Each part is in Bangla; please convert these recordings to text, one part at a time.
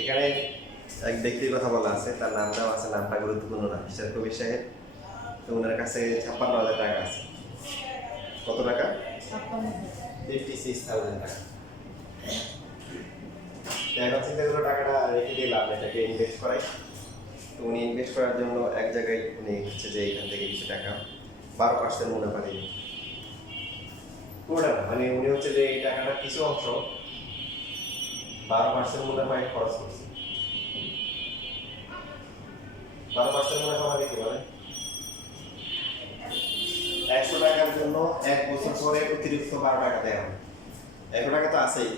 এখানে এক ব্যক্তির কথা বলা আছে, তার নামটাও আছে, নামটা গুরুত্বপূর্ণ না, মিস্টার কবির সাহেব। তো ওনার কাছে 56,000 টাকা আছে। কত টাকা? 56,000 টাকা। এখন চিন্তা করলো টাকাটা রেখে দিয়ে লাভ, এটাকে ইনভেস্ট করাই। তো উনি ইনভেস্ট করার জন্য এক জায়গায় উনি হচ্ছে যে এখান থেকে কিছু টাকা 12% মুনাফা দিবে। পুরোটা না, মানে উনি হচ্ছে যে এই টাকাটা কিছু অংশ 12% মুনাফায় খরচ করছে। 12% মুনাফা মানে কি বলে? 100 টাকার জন্য 1 বছর পরে অতিরিক্ত 12 টাকা দেওয়া হবে। 100 টাকা তো আছেই,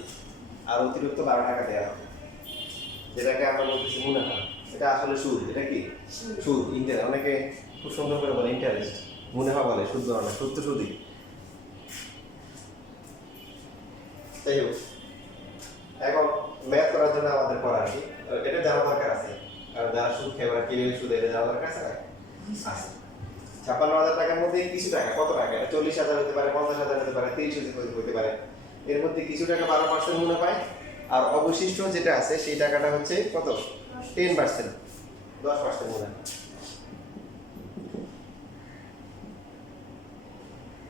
আর অতিরিক্ত 12 টাকা দেওয়া হবে, যেটাকে আমরা বলতেছি মুনাফা। এটা আসলে সুদ। এটা কি? সুদ। ইন্টারেস্ট। অনেকে খুব সুন্দর করে বলে ইন্টারেস্ট, মুনাফা বলে, সুদ বলে না। সুদ তো সুদই। যাই হোক, এখন ম্যাথ করার জন্য আমাদের পড়া কি এটা জানা দরকার আছে, কারণ যারা সুদ খায় ওরা কিভাবে সুদ, এটা জানা দরকার আছে না? আছে। 56,000 টাকার মধ্যে কিছু টাকা, কত টাকা? 40,000 হতে পারে, 50,000 হতে পারে, 30,000 হতে পারে। এর মধ্যে কিছু টাকা 12% মুনাফায়, আর অবশিষ্ট যেটা আছে সেই টাকাটা হচ্ছে কত? 10%, 10% মুনাফা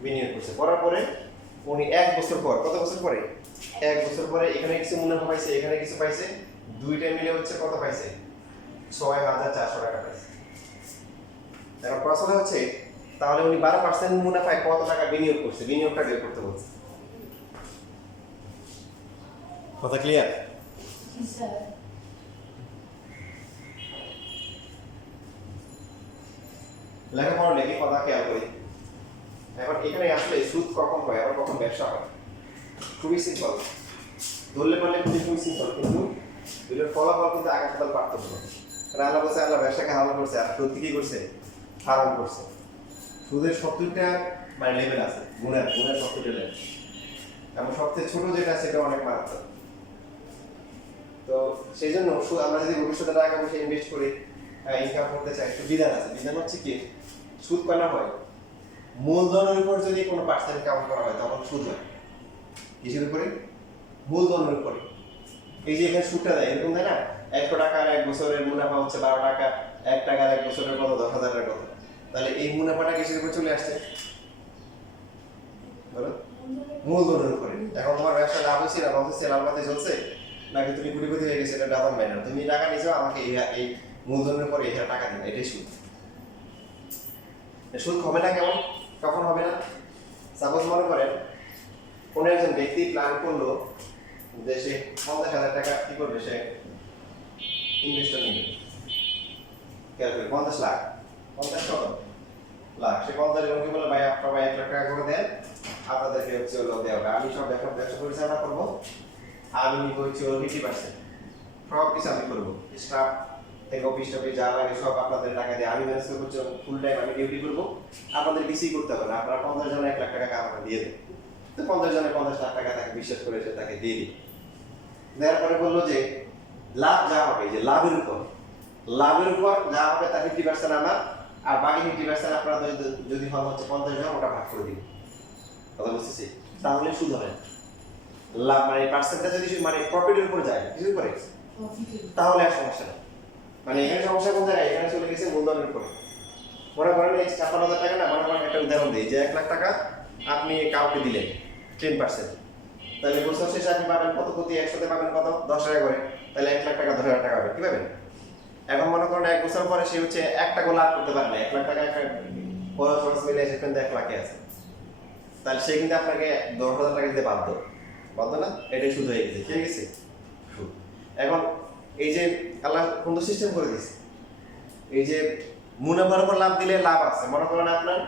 বিনিয়োগ করছে। করার পরে উনি 1 বছর পর, কত বছর পরে? 1 বছর পরে এখানে কিছু মুনাফা পাইছে, এখানে কিছু পাইছে, দুইটা মিলে হচ্ছে কত পাইছে? 6,400 টাকা পাইছে। এখন প্রশ্ন হচ্ছে তাহলে উনি 12% মুনাফায় কত টাকা বিনিয়োগ করছে? বিনিয়োগটা বের করতে বলছে। কথা ক্লিয়ার? লেখাপড়া লেখে কথা খেয়াল করি। এখন এখানে আসলে সুদ কখন হয় আর কখন ব্যবসা হয় খুবই সিম্পল, ধরলে পারলে খুবই সিম্পল, কিন্তু এটার ফলাফল কিন্তু আগামীকাল পার্থক্য। আল্লাহ বলছে, আল্লাহ ব্যবসাকে হারাম করছে, আর সুদ কি করছে? হারাম করছে। সুদের 70টা মানে লেভেল আছে, গুণের 70টা লেভেল, এবং সবচেয়ে ছোট যেটা সেটা অনেক মারাত্মক। তো সেই জন্য আমরা যদি ভবিষ্যতে টাকা পয়সা ইনভেস্ট করি, ইনকাম করতে চাই, একটু বিধান আছে। বিধান হচ্ছে কি, সুদ কেনা হয় মূলধনের উপর যদি কোনো পার্সেন্ট কাউন্ট করা হয় তখন সুদ হয়। কিসের উপরে? মূলধনের উপরে। এই যে এখানে সুদটা দেয়, এরকম দেয় না, 100 টাকার 1 বছরের মুনাফা হচ্ছে 12 টাকা, 1 টাকার 1 বছরের কত? 10,000 কত? তাহলে এই মুনাফাটা কিসের উপর চলে আসছে? বলো, মূলধনের উপরে। এখন তোমার ব্যবসা লাভ হচ্ছে না লস হচ্ছে, লাভ পাতে চলছে নাকি তুমি কোটিপতি হয়ে গেছে, এটা ডাবল মাইনার। তুমি টাকা নিছো, আমাকে এই মূলধনের উপরে এটা টাকা দিবে, এটাই সুদ। সুদ হবে না কেমন? কখন হবে না? সাপোজ মনে করেন কোন একজন ব্যক্তি প্ল্যান করলো যে সে 50,000 টাকা কি করবে, সে ইনভেস্টর নেবে, 50 লাখ, 50 কত লাখ, সে 50 জনকে বলে ভাই আপনারা 1 লাখ টাকা করে দেন, আপনাদেরকে হচ্ছে হলো দেওয়া, আমি সব ব্যবসা পরিচালনা করবো, আমি নিব হচ্ছে 50%, সব কিছু আমি করবো, স্টাফ থেকে অফিস টফিস যা লাগে সব আপনাদের টাকা দিয়ে আমি ম্যানেজ করবো, ফুল টাইম আমি ডিউটি করবো, আপনাদের কিছুই করতে হবে না, আপনারা 50 জনে 1 লাখ টাকা আপনারা দিয়ে দেন। তো 50 জনে 50 লাখ টাকা তাকে বিশ্বাস করে সে তাকে দিয়ে দিই। দেওয়ার পরে বললো যে লাভ যা হবে, যে লাভের উপর যা হবে তার 50% আমার, আর বাকি 50% আপনারা যদি হয় হচ্ছে 50 জন, ওটা ভাগ করে দিন। কথা বুঝতেছি? তাহলে সুদ হবে লাভ, মানে পার্সেন্টটা যদি মানে প্রফিটের উপর যায়, কিছু করে তাহলে আর সমস্যা নেই। মানে এখানে সমস্যা কোন জায়গায়? এখানে চলে গেছে মূলধনের উপরে। মনে করেন এই 56,000 টাকা না, মনে করেন একটা উদাহরণ দিই, যে 1 লাখ টাকা আপনি কাউকে দিলেন 10%, তাহলে বছর শেষে আপনি পাবেন কত? প্রতি 100তে পাবেন কত? 10 টাকা করে। তাহলে 1 লাখ টাকা 10,000 টাকা হবে, কি পাবেন? এখন মনে করেন 1 বছর পরে সে হচ্ছে 1 টাকা লাভ করতে পারবে না, 1 লাখ টাকা একটা খরচ মিলে সেখানে 1 লাখে আছে, তাহলে সে কিন্তু আপনাকে 10,000 টাকা দিতে বাধ্য না? এটাই সুদ হয়ে গেছে। ঠিক আছে, সুদ। এখন এই যে আল্লাহ কোন সিস্টেম করে দিয়েছে, এই যে মুনাফার উপর লাভ দিলে লাভ আছে। মনে করেন আপনার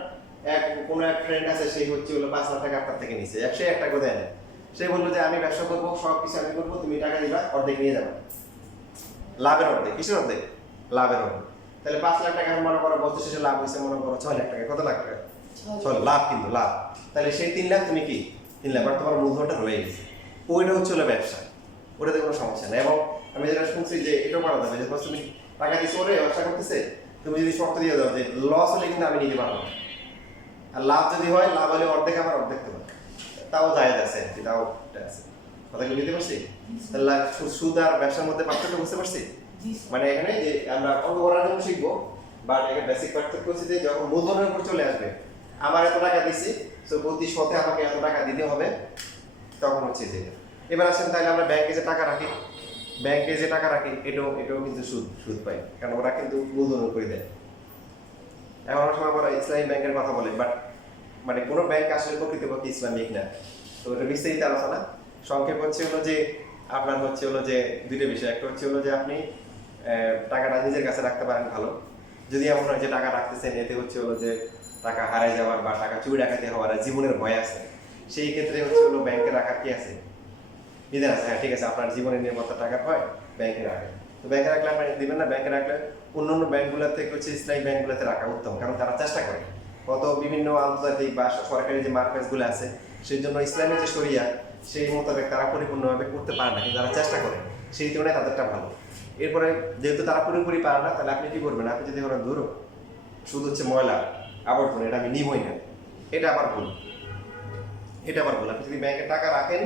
কোনো এক ফ্রেন্ড আছে, সেই হচ্ছে হলো 5 লাখ টাকা আপনার থেকে নিছে, 101 টাকা দেয় না, সে বললো যে আমি ব্যবসা করবো, সব কিছু আমি করবো, তুমি টাকা দিবা, অর্ধেক নিয়ে যাবে, লাভের অর্ধেক। কিসের অর্ধেক? লাভের অর্ধেক। তাহলে 5 লাখ টাকা মনে করো বছর শেষে লাভ হয়েছে মনে করো 6 লাখ টাকা। কত লাখ টাকা? 6 লাভ, কিন্তু লাভ। তাহলে সেই 3 লাখ তুমি কি 3 লাখ তোমার মূলধনটা রয়ে গেছে, ওইটা হচ্ছে হলো ব্যবসা, ওটাতে কোনো সমস্যা নেই। এবং আমি যেটা শুনছি যে এটাও করা যাবে, যে তুমি টাকা দিচ্ছ ওরে ব্যবসা করতেছে, তুমি যদি শর্ত দিয়ে দাও যে লস হলে কিন্তু আমি নিতে পারবো না, আর লাভ যদি হয়, লাভ হলে অর্ধেক আমার, অর্ধেক তোমার। তাও জায়েজ আছে আর কি, তাও এটা আছে। কথা কি বুঝতে পারছি? তাহলে সুদ আর ব্যবসার মধ্যে পার্থক্য বুঝতে পারছি? মানে এখানে যে আমরা অঙ্ক করার জন্য শিখবো, বাট এখানে বেসিক পার্থক্য হচ্ছে যে যখন মূলধনের উপর চলে আসবে, আমার এত টাকা দিছি, সো প্রতি শতে আমাকে এত টাকা দিতে হবে, তখন হচ্ছে যে এবার আসেন তাহলে আমরা ব্যাংকে যে টাকা রাখি, ব্যাংকে যে টাকা রাখি এটাও কিন্তু সুদ পাই, কারণ ওরা কিন্তু মূলধনের উপরে দেয়। এখন অনেক সময় ওরা ইসলামী ব্যাংকের কথা বলে, বাট মানে কোনো ব্যাংক আসলে প্রকৃতপক্ষে ইসলামিক না। তো এটা বিস্তারিত আলোচনা, সংক্ষেপ হচ্ছে হলো যে আপনার হচ্ছে হলো যে দুইটা বিষয়, একটা হচ্ছে হলো যে আপনি টাকাটা নিজের কাছে রাখতে পারেন ভালো, যদি এমন হয় যে টাকা রাখতেছেন এতে হচ্ছে হলো যে টাকা হারিয়ে যাওয়ার বা টাকা চুরি ডাকাতি হওয়ার জীবনের ভয় আছে, সেই ক্ষেত্রে হচ্ছে হলো ব্যাংকে রাখার কি আছে, বিধান আছে। হ্যাঁ ঠিক আছে, আপনার জীবনের নিরাপত্তা টাকা হয় ব্যাংকে রাখেন, তো ব্যাংকে রাখলে আপনি দিবেন না, ব্যাংকে রাখলে অন্যান্য ব্যাংকগুলোর থেকে হচ্ছে ইসলামী ব্যাংকগুলোতে রাখা উত্তম, কারণ তারা চেষ্টা করে কত বিভিন্ন আন্তর্জাতিক বা সরকারি যে মার্কেটগুলো আছে, সেই জন্য ইসলামের যে শরিয়া সেই মোতাবেক তারা পরিপূর্ণভাবে করতে পারে না, কিন্তু তারা চেষ্টা করে, সেই তুলনায় তাদেরটা ভালো। এরপরে যেহেতু তারা পুরোপুরি পারে না, তাহলে আপনি কি করবেন, আপনি যদি ওরা ধরো শুধু হচ্ছে ময়লা আবর্তন, এটা আমি নিবই না, এটা আবার ভুল, এটা আবার ভুল। আপনি যদি ব্যাংকে টাকা রাখেন,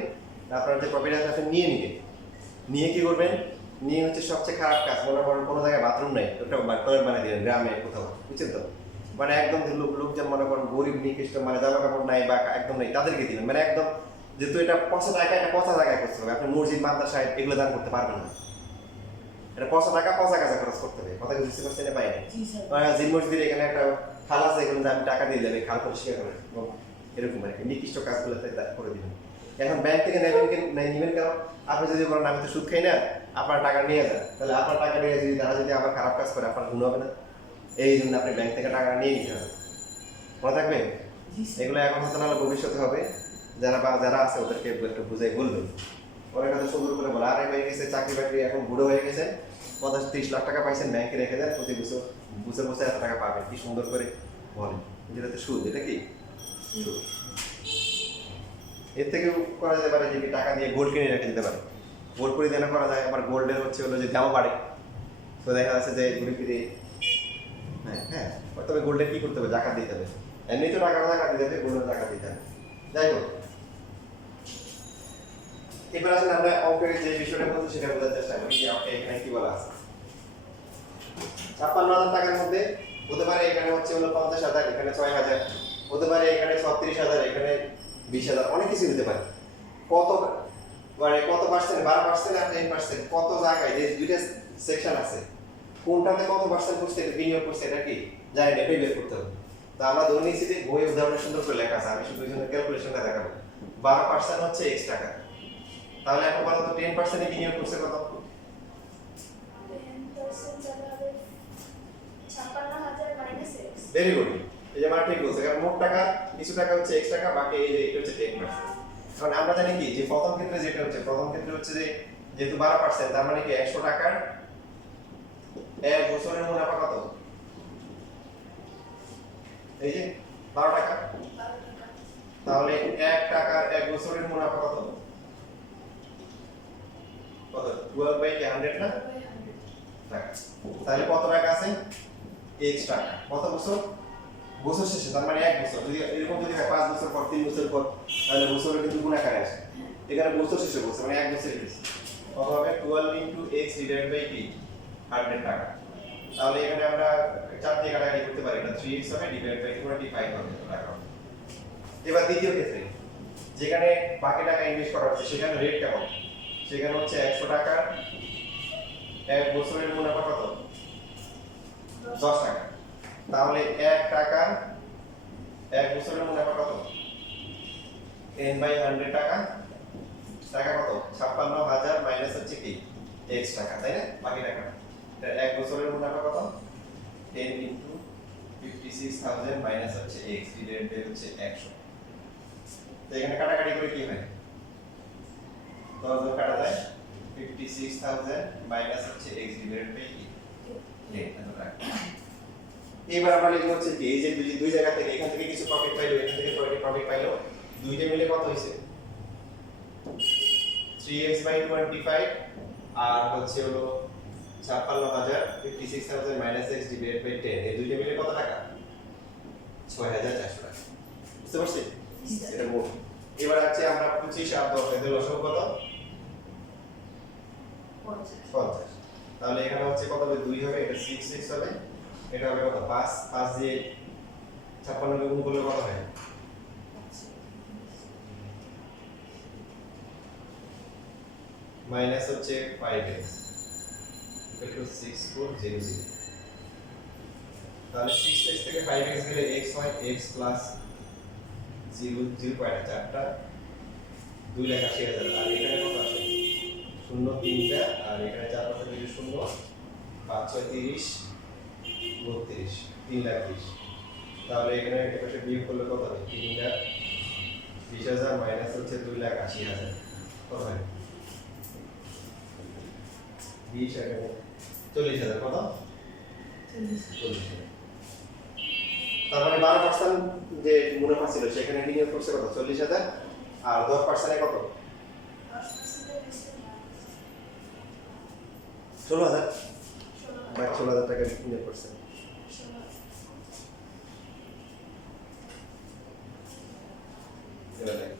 আপনার যে প্রফিট আছে আপনি নিয়ে নিবেন, নিয়ে কি করবেন, নিয়ে হচ্ছে সবচেয়ে খারাপ কাজ, মনে করেন কোনো জায়গায় বাথরুম নেই, ওটা টয়লেট বানিয়ে দিলেন গ্রামে কোথাও, বুঝছেন তো, মানে একদম লোকজন মনে করেন গরিব নিকৃষ্ট, মানে জামা কাপড় নাই বা একদম নেই, তাদেরকে দিবেন, মানে একদম যেহেতু এটা পচা টাকা, এটা পচা জায়গায় করতে হবে, আপনি মসজিদ মাদ্রাসায় এগুলো দান করতে পারবেন না, এটা পচা টাকা পচা কাজে খরচ করতে হবে। কথা কি বুঝতে পারছেন? পাই না জিন মসজিদের এখানে একটা খাল আছে, এখানে আমি টাকা দিয়ে দেবে, খাল পরিষ্কার করে এরকম আর কি নিকৃষ্ট কাজগুলোতে করে দিবেন। এখন ব্যাংক থেকে নেবেন নেবেন কেন, আপনি যদি বলেন আমি তো সুদ খাই না, আপনার টাকা নিয়ে যান, তাহলে আপনার টাকা নিয়ে যদি তারা যদি আবার খারাপ কাজ করে, আপনার গুণ হবে না, এই জন্য আপনি ব্যাংক থেকে টাকা নিয়ে নিতে হবে, মনে থাকবে। এগুলো এখন হতে নাহলে ভবিষ্যতে হবে, যারা আছে ওদেরকে একটু বুঝাই বলবেন, অনেক কথা সুন্দর করে বলে, আরে হয়ে গেছে চাকরি বাকরি এখন বুড়ো হয়ে গেছে, 50-30 লাখ টাকা পাইছেন, ব্যাংকে রেখে দেন, প্রতি বছর বছর বছর এত টাকা পাবেন, কি সুন্দর করে বলেন, যেটা তো সুদ, এটা কি সুদ। এর থেকেও করা যেতে পারে যে টাকা দিয়ে গোল্ড কিনে রেখে দিতে পারে, গোল্ড পরিধান করা যায়, আবার গোল্ডের হচ্ছে হলো যে দামও বাড়ে, তো দেখা যাচ্ছে যে ঘুরে ফিরে হ্যাঁ তবে গোল্ডের কি করতে হবে, জাকাত দিতে হবে, এমনি তো টাকা দিতে হবে, গোল্ডের জাকাত দিতে হবে। যাই হোক, এবার আসলে আমরা অঙ্কের যে বিষয়টা বলছি সেটা বোঝার চেষ্টা করি যে আমাকে এখানে কি বলা আছে। 56,000 টাকার মধ্যে হতে পারে এখানে হচ্ছে হলো 50,000, এখানে 6,000, হতে পারে এখানে 36,000, এখানে 20,000, অনেক কিছু হতে পারে। কত মানে কত পার্সেন্ট, 12% আর 10%, কত জায়গায় যে দুইটা সেকশন আছে, কোনটাতে কত পার্সেন্ট করছে এটা বিনিয়োগ করছে, এটা কি জানি না, এটাই বের করতে হবে। তো আমরা ধরে নিয়েছি যে বই উদাহরণে সুন্দর করে লেখা আছে, আমি শুধু এই জন্য ক্যালকুলেশনটা দেখাবো। 12% হচ্ছে x টাকা, তাহলে এখন বলো তো 10% এ বিনিয়োগ করছে কত? 10% যাবে 56,000 মাইনাস x। ভেরি গুড, এই যে আমার ঠিক বলছে, কারণ মোট টাকা কিছু টাকা হচ্ছে x টাকা, বাকি এই যে এটা হচ্ছে 10%। কারণ আমরা জানি কি যে প্রথম ক্ষেত্রে যেটা হচ্ছে, প্রথম ক্ষেত্রে হচ্ছে যে যেহেতু 12%, তার মানে কি 100 টাকার এক বছরের মুনাফা কত? এই যে 12 টাকা, তাহলে 1 টাকার এক বছরের মুনাফা কত? কত? 12/100 না? তাহলে কত টাকা আছে? x টাকা। কত বছর? বছর শেষে, তার মানে এক বছর। যদি এরকম যদি হয় 5 বছর পর, 3 বছর পর, তাহলে বছরে কিন্তু গুণ আকারে আসে। এখানে বছর শেষে বলছে, মানে এক বছর শেষে কত হবে? 12 into x divided by কি 100 টাকা। তাহলে এখানে আমরা 4 দিয়ে কাটাকাটি করতে পারি, এটা 3x হবে ডিভাইড বাই 25 হবে টাকা। এবার দ্বিতীয় ক্ষেত্রে যেখানে বাকি টাকা ইনভেস্ট করা হচ্ছে, সেখানে রেট কেমন? সেখানে হচ্ছে 100 টাকা এক বছরের মুনাফা কত? 10 টাকা। তাহলে 1 টাকা এক বছরের মুনাফা কত? 10/100 টাকা। টাকা কত? 56,000 মাইনাস হচ্ছে কি x টাকা, তাই না? বাকি টাকা এটা এক বছরের মুনাফা কত? 10 into 56,000 মাইনাস হচ্ছে x ডিভাইডেড বাই হচ্ছে 100। তো এখানে কাটাকাটি করে কি হয়? 10 জন কাটা যায়, 56,000 মাইনাস হচ্ছে x ডিভাইডেড বাই কি 10 এত টাকা। এবার আমরা লিখব হচ্ছে কি, এই যে দুই জায়গা থেকে, এখান থেকে কিছু প্রফিট পাইলো, এখান থেকে প্রফিট পাইলো, দুইটা মিলে কত হইছে? 3x/25 আর হচ্ছে হলো 56,000, 56,000 মাইনাস x ডিভাইডেড বাই 10, এই দুইটা মিলে কত টাকা? 6,400 টাকা। বুঝতে পারছি? এটা মোট। এবার এবার আছে আমরা 25 আর 10 এদের লসাগু কত? 50। তাহলে এখানে হচ্ছে কত হবে? 2 হবে, এটা 6 হবে, এটা হবে কত? 5। 5 দিয়ে 56 কে গুণ করলে কত হয়? মাইনাস হচ্ছে 5x ইকুয়াল টু 6400। তাহলে 6x থেকে 5x গেলে x হয়, x প্লাস 0 0 কয়টা? 4টা, 2,80,000। আর এখানে কত আসে? 0 3টা, আর এখানে 4 পাশে মিলে 0, 5 6 30, 32, 3,30,000। তাহলে এখানে এটা পাশে বিয়োগ করলে কত হবে? 3,20,000 মাইনাস হচ্ছে 2,80,000, কত হয়? 20 আর 40,000, কত? 40,000। তার মানে 12% যে মুনাফা ছিল সেখানে বিনিয়োগ করছে কত? 40,000। আর 10% কত? 16,000। 16,000 টাকা বিনিয়োগ করছে। এবার দেখ।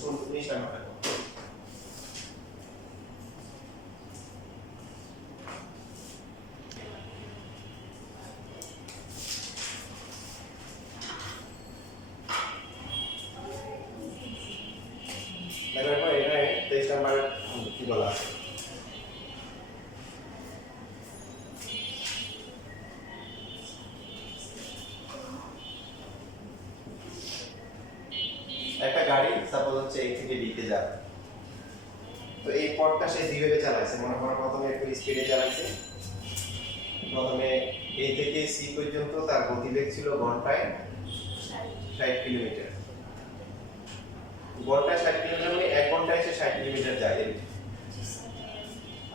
219 নাম্বারটা কত? দেখো এখানে 23 নাম্বার কি বলা আছে? একটা গাড়ি সাপোজ হচ্ছে A থেকে B তে যাবে, তো এই পথটা সে যেভাবে চালাইছে, মনে করো প্রথমে একটু স্পিডে চালাইছে, প্রথমে A থেকে C পর্যন্ত তার গতিবেগ ছিল ঘন্টায় 60 কিলোমিটার। ঘন্টায় 60 কিলোমিটার মানে 1 ঘন্টায় সে 60 কিলোমিটার যায়।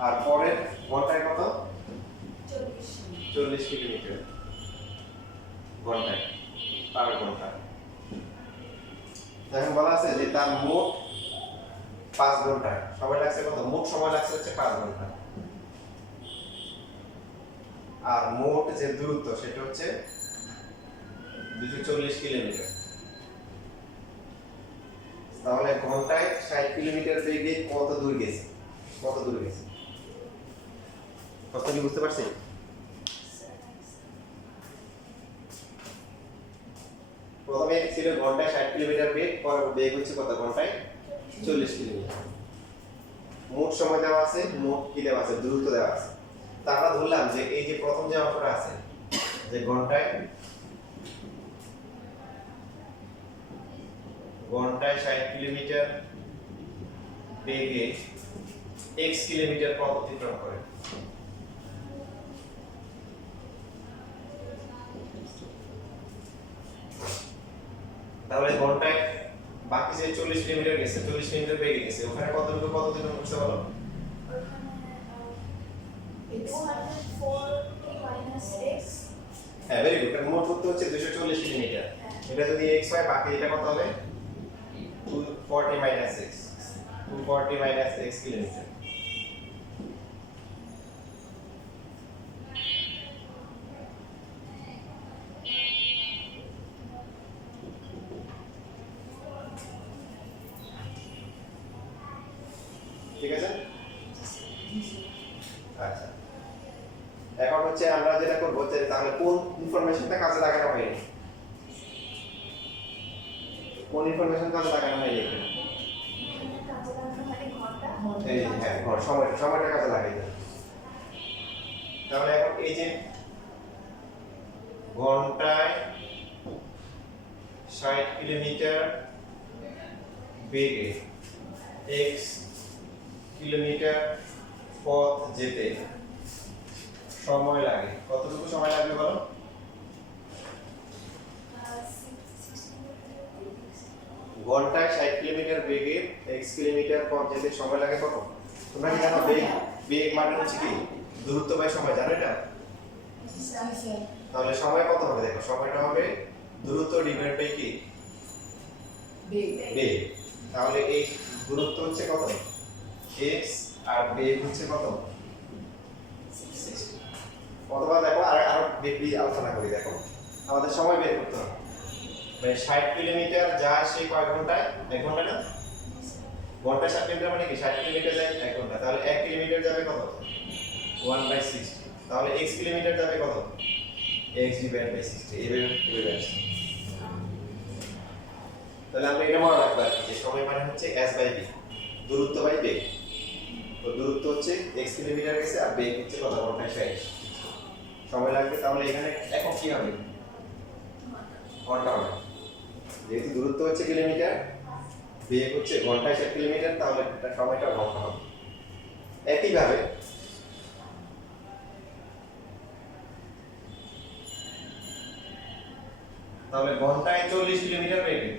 আর পরের ঘন্টায় কত? 40 কিলোমিটার ঘন্টায়, পার ঘন্টা। এখন বলা আছে যে তার মোট 5 ঘন্টা সময় লাগছে কত? মোট সময় লাগছে হচ্ছে 5 ঘন্টা। আর মোট যে দূরত্ব সেটা হচ্ছে 240 কিলোমিটার। তাহলে ঘন্টায় 60 কিলোমিটার বেগে কত দূর গেছে? কত দূর গেছে? কত কি বুঝতে পারছেন? প্রথমে ছিল ঘন্টায় 60 কিলোমিটার বেগ, পরে বেগ হচ্ছে কত? ঘন্টায় 40 কিলোমিটার। মোট সময় দেওয়া আছে, মোট কি দেওয়া আছে? দূরত্ব দেওয়া আছে। তা আমরা ধরলাম যে এই যে প্রথম যে অংশটা আছে যে ঘন্টায় 60 কিলোমিটার বেগে x কিলোমিটার পথ অতিক্রম করে। তাহলে ঘন্টায় বাকি যে 40 কিলোমিটার গেছে, 40 কিলোমিটার বেগে গেছে, ওখানে কতটুকু পথ অতিক্রম করছে বলো? হ্যাঁ, ভেরি গুড। মোট দূরত্ব হচ্ছে 240 কিলোমিটার। এটা যদি x হয়, বাকি এটা কত হবে? 240 minus x, 240 minus x kilometre. ঠিক আছে? আচ্ছা, এখন হচ্ছে আমরা যেটা করব যে তাহলে কোন ইনফরমেশনটা কাজে লাগানো হয়নি, কোন ইনফরমেশন কাজে লাগানো হয়নি এখানে? এই যে হ্যাঁ, সময়টা কাজে লাগাই দেন। তাহলে এখন এই যে ঘন্টায় 60 কিলোমিটার বেগে x কিলোমিটার পথ যেতে সময় লাগে, কতটুকু সময় লাগবে বলো? ঘন্টায় 60 কিলোমিটার বেগে x কিলোমিটার পথ যেতে সময় লাগে কত? তোমরা কি জানো বেগ মানে হচ্ছে কি দূরত্ব বাই সময়, জানো এটা? তাহলে সময় কত হবে? দেখো সময়টা হবে দূরত্ব ডিভাইড বাই কি? বেগ। তাহলে এই দূরত্ব হচ্ছে কত? x আর বেগ হচ্ছে কত? 60। অথবা দেখো আরো বেশি আলোচনা করি। দেখো আমাদের সময় বের করতে হবে, মানে 60 কিলোমিটার যায় সে কয় ঘন্টায়? 1 ঘন্টা না? ঘন্টায় 60 কিলোমিটার মানে কি 60 কিলোমিটার যায় 1 ঘন্টা। তাহলে 1 কিলোমিটার যাবে কত? 1/60। তাহলে x কিলোমিটার যাবে কত? x divide by 60। এভাবে আসছে। তাহলে আমরা এটা মনে রাখবো যে সময় মানে হচ্ছে s বাই b, দূরত্ব বাই বেগ। তো দূরত্ব হচ্ছে x কিলোমিটার গেছে আর বেগ হচ্ছে কত? ঘন্টায় 60 সময় লাগবে। তাহলে এখানে একক কি হবে? ঘন্টা হবে। যেহেতু দূরত্ব হচ্ছে কিলোমিটার, বেগ হচ্ছে ঘন্টায় 60 কিলোমিটার, তাহলে এটা সময়টা ঘন্টা হবে। একইভাবে তাহলে ঘন্টায় 40 কিলোমিটার বেগে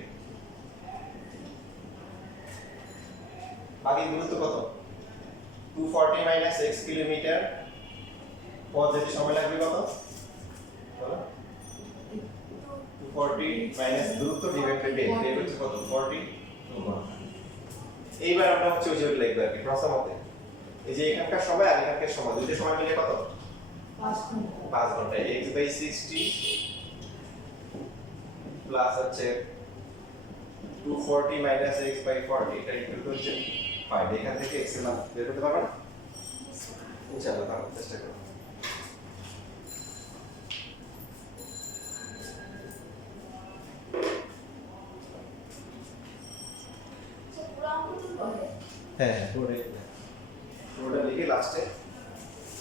বাকি দূরত্ব কত? 240 মাইনাস x কিলোমিটার পথ যেতে সময় লাগবে কত বলো? 240 মাইনাস দূরত্ব ডিভাইড বাই বেগ, বেগ হচ্ছে কত? 42 ঘন্টা। এইবার আমরা হচ্ছে ওই যে লিখব আর কি প্রথমতে এই যে এখানকার সময় আর এখানকার সময় দুইটা সময় মিলে কত? 5 ঘন্টা। x বাই 60 প্লাস হচ্ছে 240 মাইনাস x বাই 40 এটা ইকুয়াল টু হচ্ছে 5 এখান থেকে x এর মান বের করতে পারবেন ইনশাআল্লাহ তাহলে চেষ্টা করুন হ্যাঁ পুরোটা লিখে লাস্টে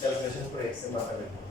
ক্যালকুলেশন করে x এর মানটা বের করুন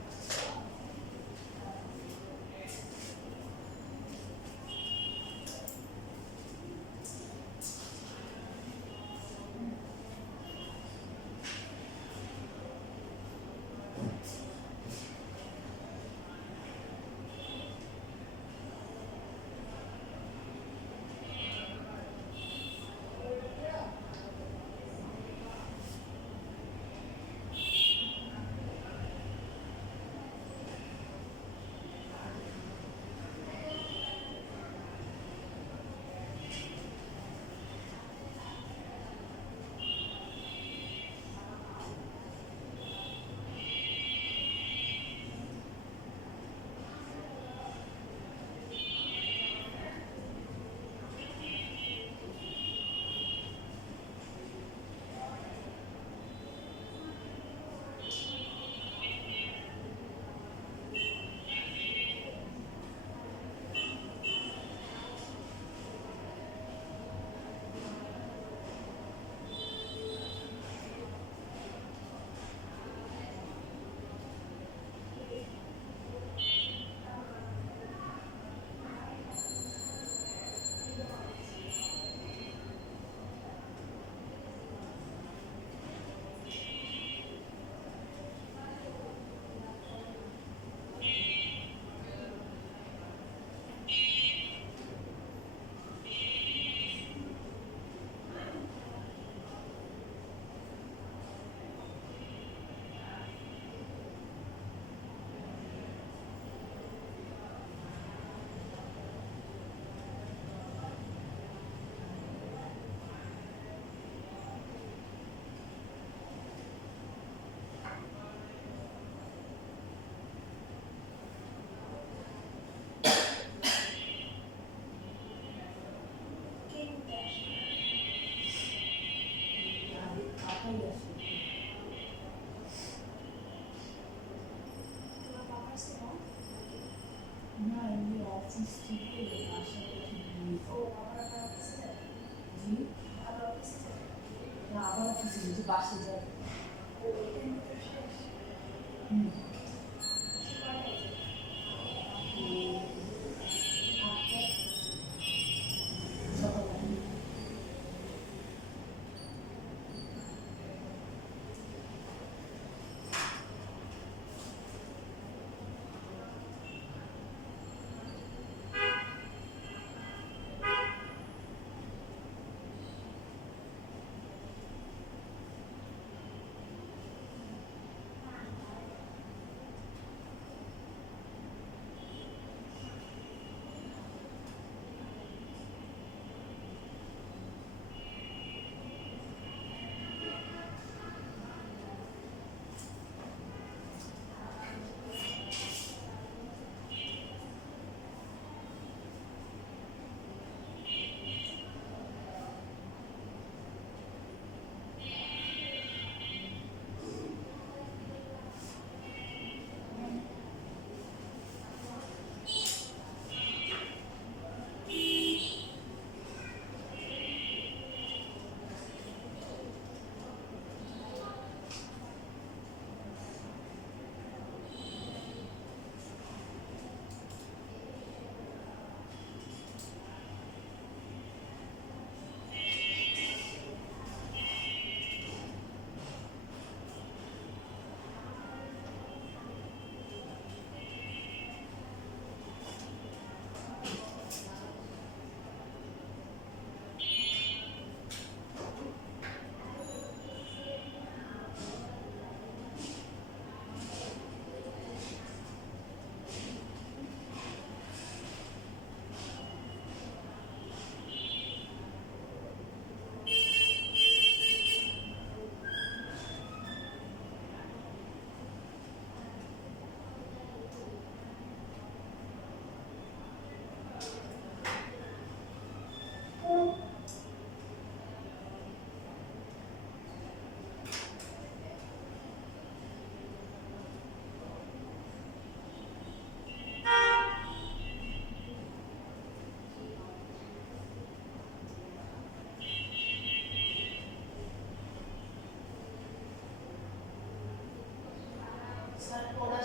বাসে যায়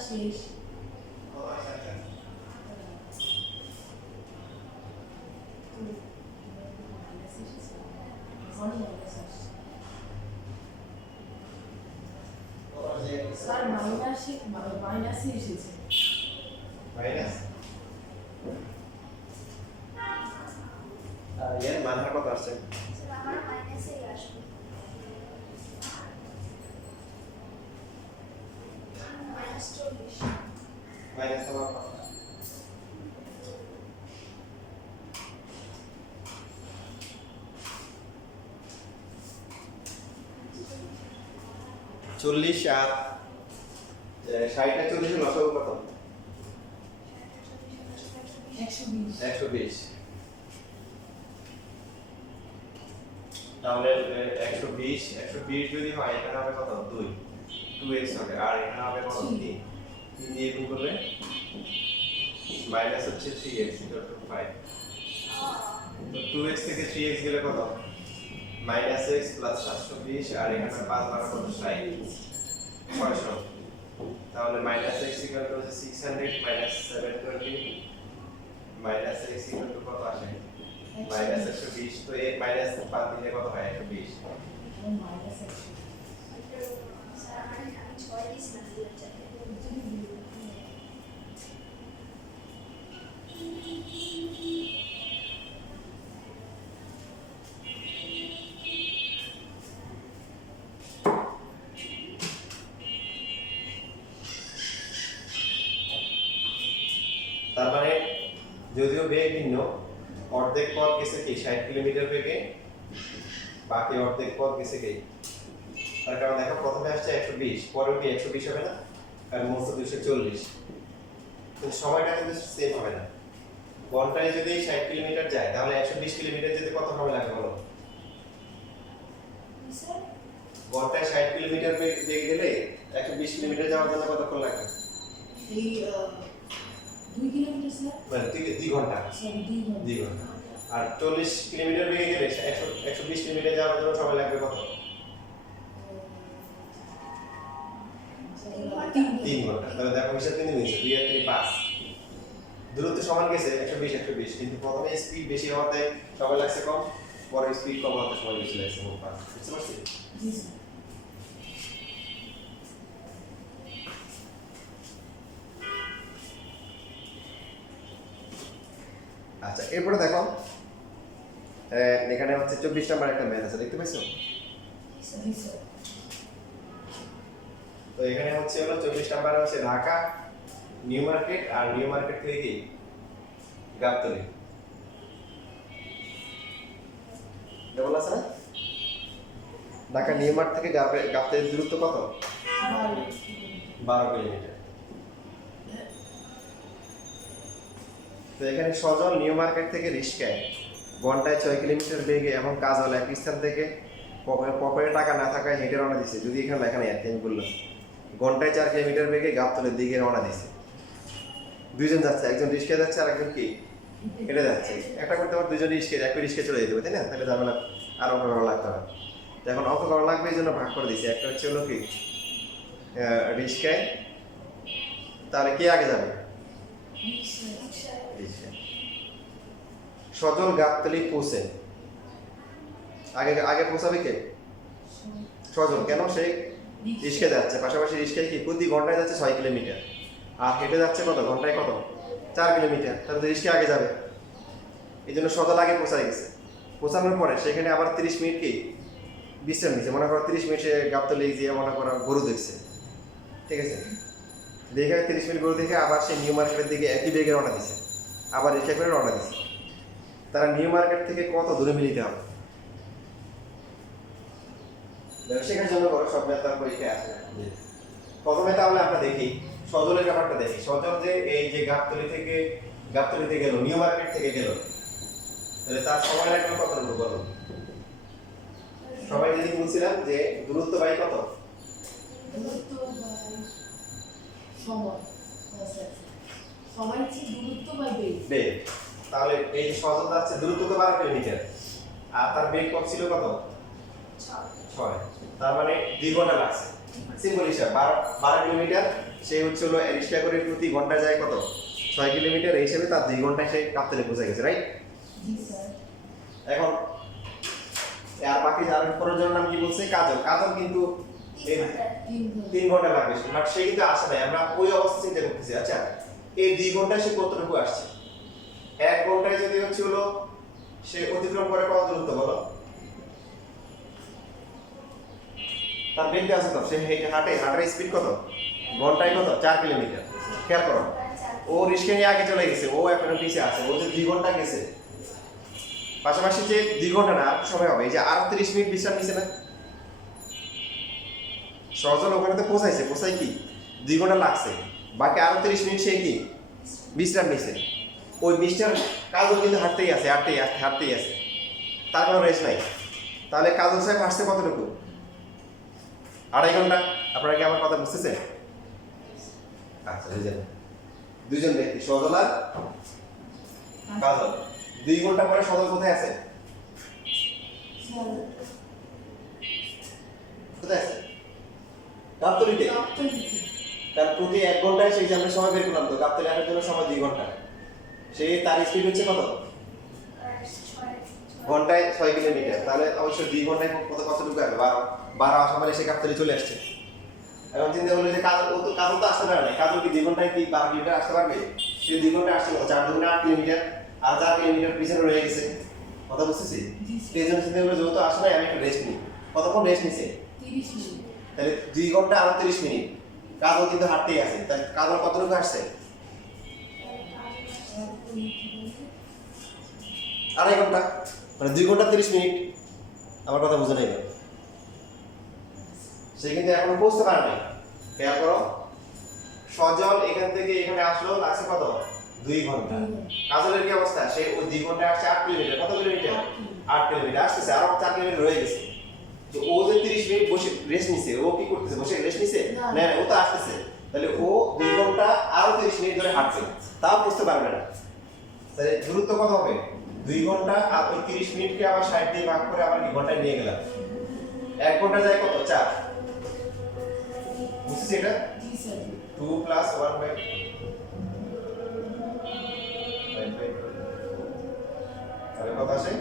শেষ স্যার মাইনাসে এসেছে মাইনাস এর মানটা কত আসছে? স্যার আমার মাইনাসেই আসবে -40 মাইনাস তোমার কত? চল্লিশ আর 60 আর 40 লসাগু কত? 120 120। তাহলে 120 যদি হয় এখানে হবে কত? 2x হবে আর এখানে হবে কত? 3 দিয়ে গুণ করলে মাইনাস হচ্ছে 3x = 5। তো 2x থেকে 3x গেলে কত? -x + 720 আর এখানে 5 মানে কত? 600। তাহলে -x = 600 - 720 -x = কত আসে? -120। তো এই মাইনাস 5 দিলে কত হয়? 120। মাইনাস 100 স্যার আমি 6 দিয়েছিলাম 2000 তার মানে যদিও বেগ ভিন্ন, অর্ধেক পথ গেছে কি 60 কিলোমিটার বেগে, বাকি অর্ধেক পথ গেছে কি? তার কারণ দেখো প্রথমে আসছে 120, পরেও কি 120 হবে না? আর মোট 240। কিন্তু সময়টা কিন্তু সেম হবে না। ঘন্টায় যদি 60 কিলোমিটার যায় তাহলে 120 কিলোমিটার যেতে কত সময় লাগবে বলো? স্যার ঘন্টায় 60 কিলোমিটার বেগে গেলে 120 কিলোমিটার যাওয়ার জন্য কতক্ষণ লাগবে? এই 2 কিলোমিটার স্যার মানে 2 ঘন্টা। সরি 2 ঘন্টা 2 ঘন্টা। আর 40 কিলোমিটার বেগে গেলে 120 কিলোমিটার যাওয়ার জন্য সময় লাগবে কত? 3 ঘন্টা। তাহলে দেখো হিসাব কিন্তু নিয়েছে 2 আর 3 5। দূরত্ব সমান গেছে 120 কিন্তু প্রথমে স্পিড বেশি হওয়াতে সময় লাগছে কম, পরে স্পিড কম হওয়াতে সময় বেশি লাগছে মোট 5। বুঝতে পারছি? জি স্যার আচ্ছা এরপরে দেখো এখানে হচ্ছে 24 নাম্বার একটা ম্যাথ আছে, দেখতে পাইছো? জি স্যার তো এখানে হচ্ছে হলো 24 নাম্বার হচ্ছে ঢাকা নিউ মার্কেট, আর নিউ মার্কেট থেকে কি গাবতলী। কেমন আছে না? ঢাকা নিউ মার্কেট থেকে গাবতলীর দূরত্ব কত? 12 কিলোমিটার। তো এখানে সজল নিউ মার্কেট থেকে রিস্কায় ঘন্টায় 6 কিলোমিটার বেগে এবং কাজল এক স্থান থেকে পকেটে টাকা না থাকায় হেঁটে রওনা দিছে। যদি এখানে লেখা নেই আর কি, আমি বললাম ঘন্টায় 4 কিলোমিটার বেগে গাবতলের দিকে রওনা দিছে। দুইজন যাচ্ছে, একজন রিস্কায় যাচ্ছে আর একজন কি হেঁটে যাচ্ছে। একটা করতে পারে দুজন রিস্কায় একই রিস্কায় চলে যেতে হবে, তাই না? তাহলে যাবে না, আর অঙ্ক করা লাগতে হবে। তো এখন অঙ্ক করা লাগবে এই জন্য ভাগ করে দিচ্ছে। একটা হচ্ছে হলো কি রিস্কায়, তাহলে কে আগে যাবে? রিস্কায়। সজল গাবতলী পৌঁছে আগে আগে পৌঁছাবে কে? সজল। কেন? সে রিস্কায় যাচ্ছে, পাশাপাশি রিস্কায় কি প্রতি ঘন্টায় যাচ্ছে 6 কিলোমিটার, আর হেঁটে যাচ্ছে কত? ঘন্টায় কত? 4 কিলোমিটার। তাহলে তো রিস্কায় আগে যাবে, এই জন্য সজল আগে পৌঁছায় গেছে। পৌঁছানোর পরে সেখানে আবার 30 মিনিট কি বিশ্রাম নিচ্ছে। মনে করো 30 মিনিট সে গাবতলী গিয়ে মনে করো গরু দেখছে, ঠিক আছে? দেখে 30 মিনিট গরু দেখে আবার সে নিউ মার্কেটের দিকে একই বেগে রওনা দিচ্ছে, আবার রিক্সা করে রওনা দিচ্ছে। তারা নিউ মার্কেট থেকে কত দূরে মিলিতে হবে? শেখার জন্য করো, সব ম্যাথ আর পরীক্ষায় আসে না। প্রথমে তাহলে আমরা দেখি সজলের ব্যাপারটা দেখি। সজল যে এই যে গাবতলীতে গেল, নিউ মার্কেট থেকে গেল, তাহলে তার সময় লাগবে কত বলো? সবাই যদি বলছিলাম যে দূরত্ব বাই কত? দূরত্ব বাই সময় স্যার সময় হচ্ছে দূরত্ব বাই বেগ। বেগ। তাহলে এই যে সজল যাচ্ছে দূরত্ব তো 12 কিলোমিটার, আর তার বেগ কত ছিল? কত? 6। তার মানে 2 ঘন্টা লাগছে। সিম্পল হিসাব 12 কিলোমিটার সে হচ্ছে হলো রিক্সা করে প্রতি ঘন্টা যায় কত 6 কিলোমিটার এই হিসাবে তার 2 ঘন্টায় সে গাবতলী পৌঁছে গেছে রাইট জি স্যার এখন আর বাকি যার পরের জন্য নাম কি বলছে কাজল কাজল কিন্তু এই 3 ঘন্টা 3 ঘন্টা লাগবে বাট সে কিন্তু আসে নাই আমরা ওই অবস্থা চিন্তা করতেছি আচ্ছা এই 2 ঘন্টায় সে কতটুকু আসছে 1 ঘন্টায় যদি হচ্ছে হলো সে অতিক্রম করে কত দূরত্ব বলো তার বেগ আছে তো সে হাঁটার স্পিড কত ঘন্টায় কত 4 কিলোমিটার খেয়াল করো ও রিস্কে নিয়ে আগে চলে গেছে ও এখন পিছিয়ে আছে ও যে 2 ঘন্টা গেছে পাশাপাশি যে 2 ঘন্টা না আর সময় হবে এই যে আর 30 মিনিট বিশ্রাম নিছে না সহজল ওখানে তো পৌঁছাই কি 2 ঘন্টা লাগছে বাকি আরো 30 মিনিট সে কি বিশ্রাম নিছে ওই মিস্টার কাজল কিন্তু হাঁটতেই আছে তার কোনো রেস্ট নাই তাহলে কাজল সাহেব হাঁটছে কতটুকু 2.5 ঘন্টা আপনারা কি আমার কথা বুঝতেছেন আচ্ছা দুজন ব্যক্তি সজল আর কাজল 2 ঘন্টা পরে সজল কোথায় আছে স্যার কোথায় আছে গাবতলীতে গাবতলীতে তার প্রতি 1 ঘন্টায় সেই যে আমরা সময় বের করলাম তো গাবতলী আসার জন্য সময় 2 ঘন্টা সেই তার স্পিড হচ্ছে কত ঘন্টায় 6 কিলোমিটার তাহলে অবশ্যই 2 ঘন্টায় কতটুকু আসবে 12 আসার পরে সে গাবতলী চলে আসছে এখন চিন্তা করলে যে কাজল তো আসতে পারে না কাজল কি 2 ঘন্টায় কি 12 কিলোমিটার আসতে পারবে সে 2 ঘন্টায় আসছে কত 4 দুগুণে 8 কিলোমিটার আর 4 কিলোমিটার পিছনে রয়ে গেছে কথা বুঝতেছি সেই জন্য চিন্তা করলে যেহেতু আসে নাই আমি একটু রেস্ট নিই কতক্ষণ রেস্ট নিছে 30 মিনিট তাহলে 2 ঘন্টা আর 30 মিনিট কাজল কিন্তু হাঁটতেই আছে তাহলে কাজল কতটুকু আসছে 2.5 ঘন্টা মানে 2 ঘন্টা 30 মিনিট আমার কথা বুঝে নাই সে কিন্তু এখনো পৌঁছতে পারে নাই খেয়াল করো সজল এখান থেকে এখানে আসলো লাগছে কত 2 ঘন্টা কাজলের কি অবস্থা সে ওই 2 ঘন্টায় আসছে 8 কিলোমিটার কত কিলোমিটার 8 কিলোমিটার আসতেছে আরো 4 কিলোমিটার রয়ে গেছে তো ও যে 30 মিনিট বসে রেস্ট নিছে ও কি করতেছে বসে রেস্ট নিছে না ও তো আসতেছে তাহলে ও 2 ঘন্টা আরো 30 মিনিট ধরে হাঁটছে তাও বুঝতে পারবে না তাহলে দূরত্ব কত হবে 2 ঘন্টা আর ওই 30 মিনিটকে আবার 60 দিয়ে ভাগ করে আবার কি ঘন্টায় নিয়ে গেলাম 1 ঘন্টা যায় কত 4 বুঝছিস এটা জি স্যার 2 প্লাস 1 বাই তাহলে কত আসে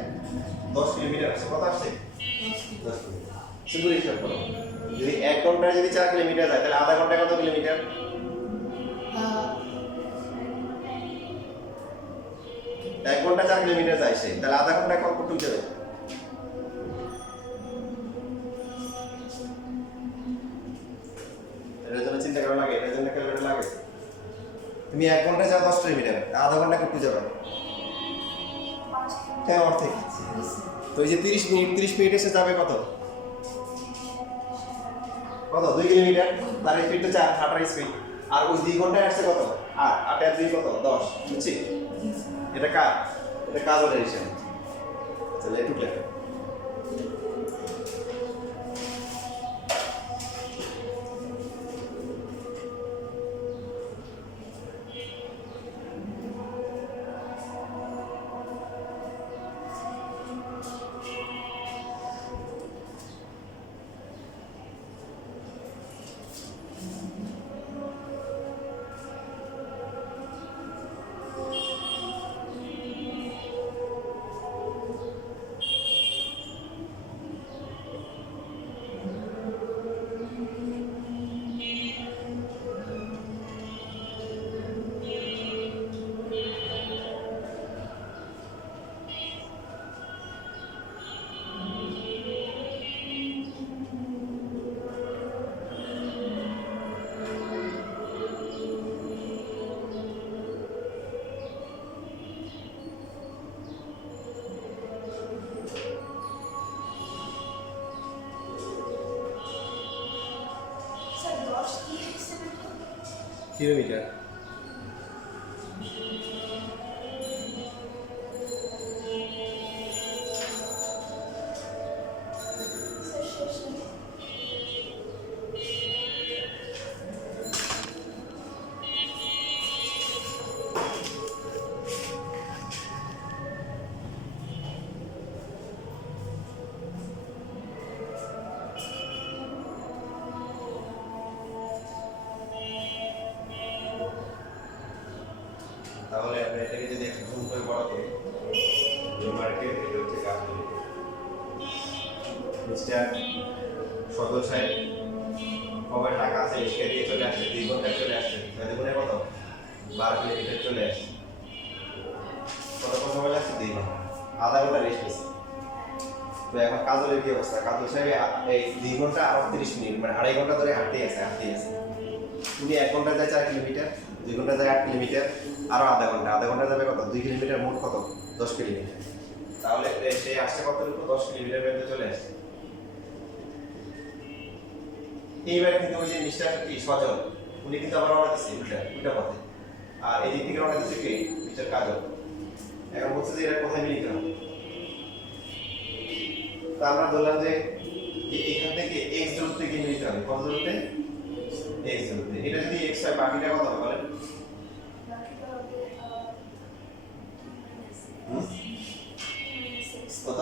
10 কিলোমিটার আসে কত আসছে 10 কিলোমিটার সিম্পল হিসাব করো যদি 1 ঘন্টায় যদি 4 কিলোমিটার যায় তাহলে আধা ঘন্টায় কত কিলোমিটার 1 ঘন্টা 4 কিলোমিটার যায় সে তাহলে আধা ঘন্টায় কতটুকু যাবে এর জন্য চিন্তা করা লাগে এর জন্য ক্যালকুলেটর লাগে তুমি 1 ঘন্টায় যাও 10 কিলোমিটার আধা ঘন্টা কতটুকু যাবে হ্যাঁ অর্ধেক তো এই যে 30 মিনিট এসে যাবে কত 2 কিলোমিটার তার স্পিড তো 4 হাঁটার স্পিড আর ওই 2 ঘন্টায় আসছে কত 8 আর 2 কত 10 বুঝছি এটা কাজলের হিসাব তাহলে একটু লেখা কিলোমিটার এটাকে যদি একটু জুম করে বড় করি, নিউ মার্কেট এটা হচ্ছে গাজল। মিস্টার সদর সাহেব কবে টাকা আছে রিক্সা দিয়ে চলে আসছে, 2 ঘন্টায় চলে আসছে, 2 গুণে কত 12 কিলোমিটার চলে আসছে। কতক্ষণ সময় লাগছে? 2 ঘন্টা, আধা ঘন্টা রেস্ট নিয়েছে। তো এখন কাজলের কি অবস্থা? কাজল সাহেব এই 2 ঘন্টা আর 30 মিনিট মানে 2.5 ঘন্টা ধরে হাঁটতে গেছে। উনি 1 ঘন্টা যায় 4 কিলোমিটার, 2 ঘন্টা যায় 8 কিলোমিটার, আরো আধা ঘন্টা যাবে কত? 2 কিলোমিটার, মোট কত? 10 কিলোমিটার। তাহলে সে আসছে কতটুকু? 10 কিলোমিটার পর্যন্ত চলে আসছে। এইবারে কিন্তু ওই যে মিস্টার কি সজল, উনি কিন্তু আবার রওনা দিচ্ছে উল্টা পথে, আর এই দিক থেকে রওনা দিচ্ছে কে? মিস্টার কাজল। এখন বলছে যে এটা কোথায় মিলিত হবে? তা আমরা বললাম যে এখান থেকে x দূরত্বে গিয়ে মিলিত হবে। কত দূরত্বে? x দূরত্বে। এটা যদি x হয়, বাকিটা কত হবে বলেন? বাকিটা হবে কত?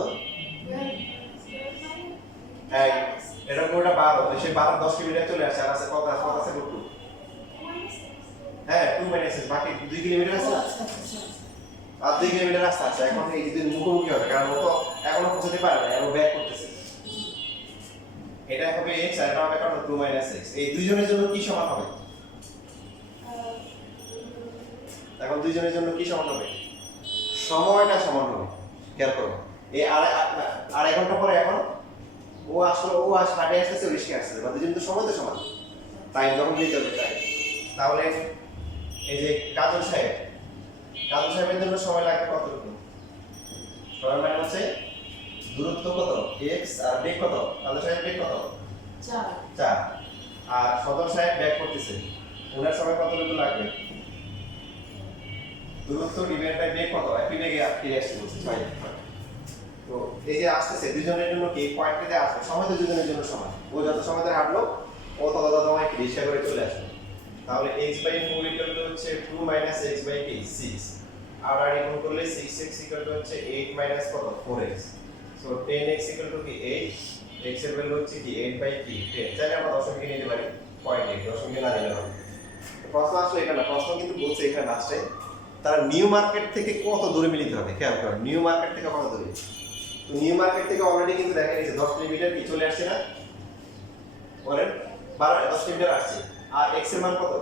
12 এই এটা পুরোটা 12, সে 12 10 কিলোমিটার চলে আসছে, আর আছে কত? আছে রুট 2। হ্যাঁ 2 মাইনাস বাকি 2 কিলোমিটার আছে না? আর 2 কিলোমিটার রাস্তা আছে। এখন এই দুই মুখোমুখি হবে, কারণ ও তো এখনো পৌঁছতে পারে না, ও ব্যাক করতেছে। এটা হবে x আর এটা হবে কত? 2 মাইনাস x। এই দুইজনের জন্য কি সমান হবে? এখন দুইজনের জন্য কি সমান হবে? সময়টা সমান হবে। খেয়াল করো, এই আড়াই ঘন্টা পরে এখন ও আসলে হাঁটে আসতেছে, রিস্কে আসতেছে, বা দুজন তো সময় তো সমান, টাইম যখন নিতে হবে টাইম। তাহলে এই যে কাজল সাহেবের জন্য সময় লাগবে কতটুকু? সময় মানে হচ্ছে দূরত্ব কত? x আর বেগ কত? কাজল সাহেবের বেগ কত? 4। আর সদর সাহেব ব্যাক করতেছে, ওনার সময় কতটুকু লাগবে? দূরত্ব ডিভাইড বাই বেগ কত? একই বেগে ফিরে আসছে বলছে 6। তো এই যে আসতেছে দুজনের জন্য কি পয়েন্টে আসবে, সময় তো দুজনের জন্য সমান। ও যত সময় ধরে হাঁটলো ও তত সময় কি রিক্সা করে চলে আসবে। তাহলে x/4 ইকুয়াল টু হচ্ছে 2 মাইনাস x/6, আর গুণ করলে 6x ইকুয়াল টু হচ্ছে 8 মাইনাস কত? 4x। So 10x equal to কি 8, x এর ভ্যালু হচ্ছে কি 8/10। চাইলে আমরা দশমিকে নিতে পারি, 0.8 দশমিকে না নিলে হবে। প্রশ্ন আসলে এটা না, প্রশ্ন কিন্তু বলছে এখানে লাস্টে তারা নিউ মার্কেট থেকে কত দূরে মিলিত হবে। খেয়াল করুন, নিউ মার্কেট থেকে কত দূরে? তো নিউ মার্কেট থেকে অলরেডি কিন্তু দেখা গেছে 10 কিলোমিটার কি চলে আসছে না? বলেন 10 কিলোমিটার আসছে, আর x এর মান কত?